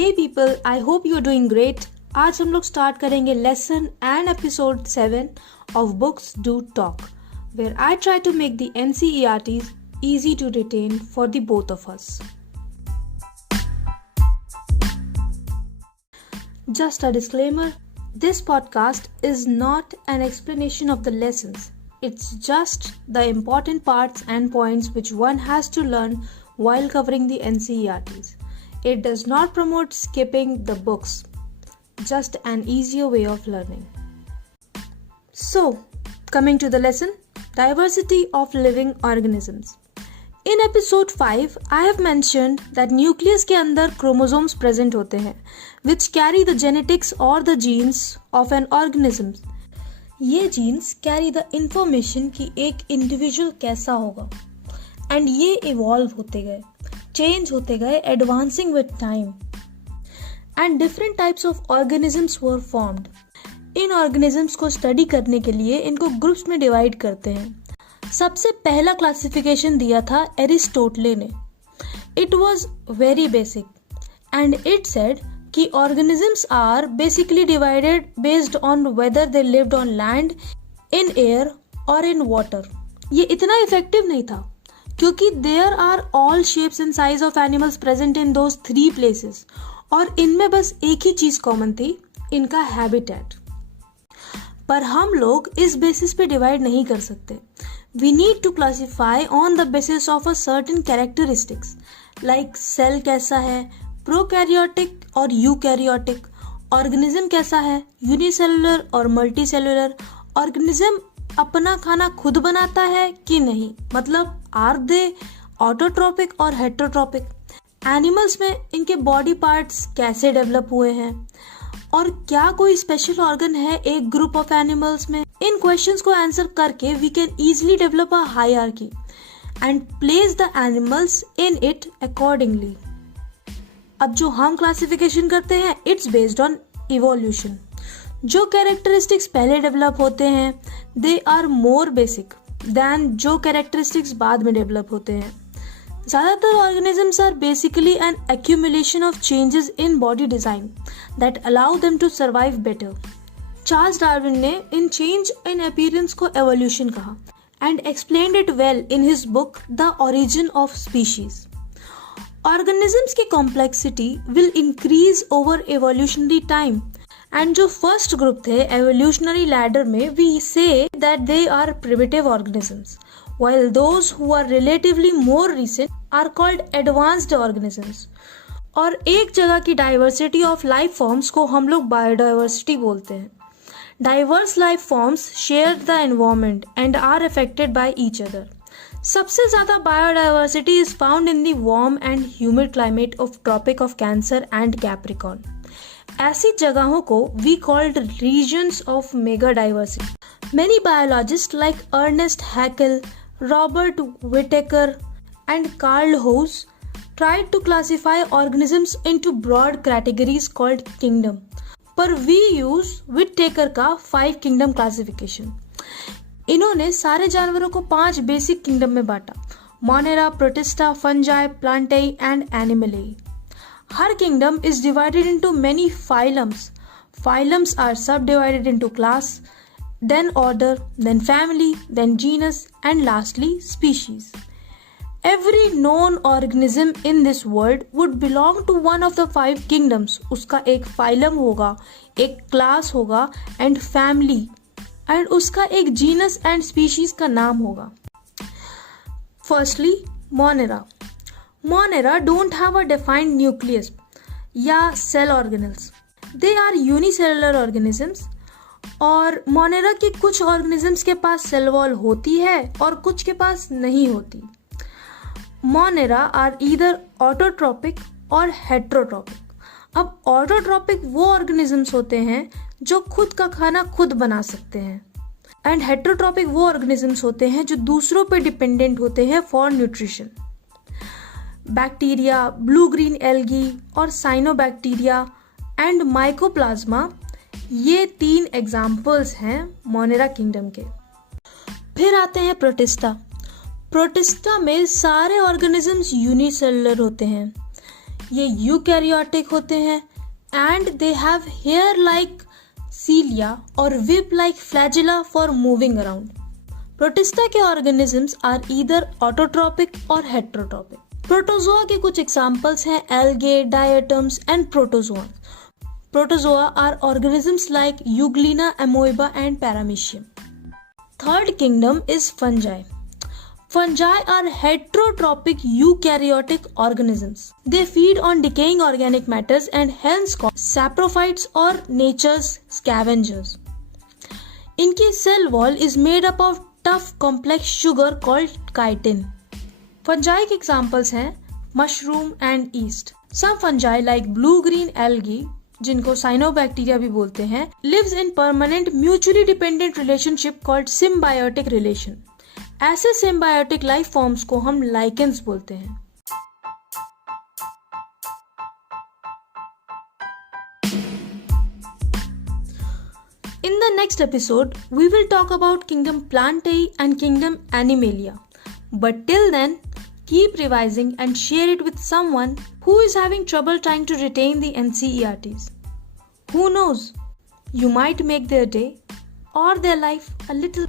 Hey people, I hope you're doing great. आज हम लोग स्टार्ट करेंगे lesson and episode 7 of Books Do Talk, where I try to make the NCERTs easy to retain for the both of us. Just a disclaimer, this podcast is not an explanation of the lessons. It's just the important parts and points which one has to learn while covering the NCERTs. It does not promote skipping the books, just an easier way of learning. So, coming to the lesson, diversity of living organisms. In episode 5, I have mentioned that nucleus के अंदर chromosomes present होते हैं, which carry the genetics or the genes of an organism. ये genes carry the information कि एक individual कैसा होगा, and ये evolve होते गए, change होते गए, advancing with time. And different types of organisms were formed. In organisms को study करने के लिए इनको groups में divide करते हैं. सबसे पहला क्लासिफिकेशन दिया था एरिस्टोटले ने. It was very basic and it said कि organisms are basically divided based on whether they lived on land, in air और इन वाटर. ये इतना इफेक्टिव नहीं था क्योंकि there are all shapes and sizes of animals present in those 3 places और इनमें बस एक ही चीज कॉमन थी, इनका हैबिटेट. पर हम लोग इस बेसिस पे डिवाइड नहीं कर सकते. We need to classify on the basis of a certain characteristics like cell कैसा है, prokaryotic और eukaryotic, organism कैसा है, unicellular और multicellular, organism अपना खाना खुद बनाता है कि नहीं, मतलब are they autotrophic और heterotropic, animals में इनके body parts कैसे develop हुए हैं और क्या कोई स्पेशल ऑर्गन है एक ग्रुप ऑफ एनिमल्स में. इन क्वेश्चंस को आंसर करके we can easily develop a hierarchy and place the animals in it accordingly. अब जो हम क्लासिफिकेशन करते हैं इट्स बेस्ड ऑन इवोल्यूशन. जो कैरेक्टरिस्टिक्स पहले डेवलप होते हैं they are more basic than जो कैरेक्टरिस्टिक्स बाद में डेवलप होते हैं. ज्यादातर organisms are basically an accumulation of changes in body design that allow them to survive better. Charles Darwin ने in change in appearance को evolution कहा and explained it well in his book The Origin of Species. Organisms की complexity will increase over evolutionary time and जो first group थे evolutionary ladder में we say that they are primitive organisms, while those who are relatively more recent are called advanced organisms. और एक जगह की diversity of life forms को हम लोग बायोडाइवर्सिटी बोलते हैं. Diverse life forms share the environment and are affected by each other. सबसे ज्यादा biodiversity is found in the warm and humid climate of Tropic of Cancer and Capricorn. ऐसी जगहों को we called regions of mega diversity. Many biologist like Ernest Haeckel, Robert Whittaker and Carl House tried to classify organisms into broad categories called kingdom. पर we use Whittaker का 5 kingdom classification. इन्होंने सारे जानवरों को 5 basic kingdom में बांटा: Monera, Protista, Fungi, Plantae and Animae. Her kingdom is divided into many phylums. Phylums are subdivided into class, then order, then family, then genus, and lastly species. Every known organism in this world would belong to one of the 5 kingdoms. उसका एक phylum होगा, एक class होगा, and family, and उसका एक genus and species का नाम होगा. Firstly, Monera. Monera don't have a defined nucleus या cell organelles. They are unicellular organisms. और मोनेरा के कुछ ऑर्गेनिजम्स के पास सेल वॉल होती है और कुछ के पास नहीं होती. मोनेरा आर ईदर ऑटोट्रोपिक और हेट्रोट्रोपिक. अब ऑटोट्रोपिक वो ऑर्गेनिजम्स होते हैं जो खुद का खाना खुद बना सकते हैं एंड हेट्रोट्रोपिक वो ऑर्गेनिजम्स होते हैं जो दूसरों पे डिपेंडेंट होते हैं for nutrition. Bacteria, blue green algae और साइनोबैक्टीरिया एंड माइकोप्लाज्मा ये 3 एग्जाम्पल्स हैं मोनेरा किंगडम के. फिर आते हैं प्रोटिस्टा. प्रोटिस्टा में सारे ऑर्गेनिजम्स यूनिसेलुलर होते हैं. ये यूकैरियोटिक होते हैं and they have hair like cilia or whip like flagella for moving around. Protista के organisms are either autotrophic or heterotrophic. Protozoa के कुछ examples हैं algae, diatoms and protozoans. Protozoa are organisms like Euglena, amoeba and paramecium. Third kingdom is fungi. Fungi are heterotrophic eukaryotic organisms. They feed on decaying organic matters and hence called saprophytes or nature's scavengers. इनकी cell wall is made up of tough complex sugar called chitin. Fungi के examples हैं mushroom and yeast. Some fungi like blue-green algae जिनको cyanobacteria भी बोलते हैं lives in permanent mutually dependent relationship called symbiotic relation. ऐसे symbiotic life forms को हम lichens बोलते हैं. In the next episode, we will talk about kingdom Plantae and kingdom Animalia. But till then, keep revising and share it with someone who is having trouble trying to retain the NCERTs. Who knows? You might make their day or their life a little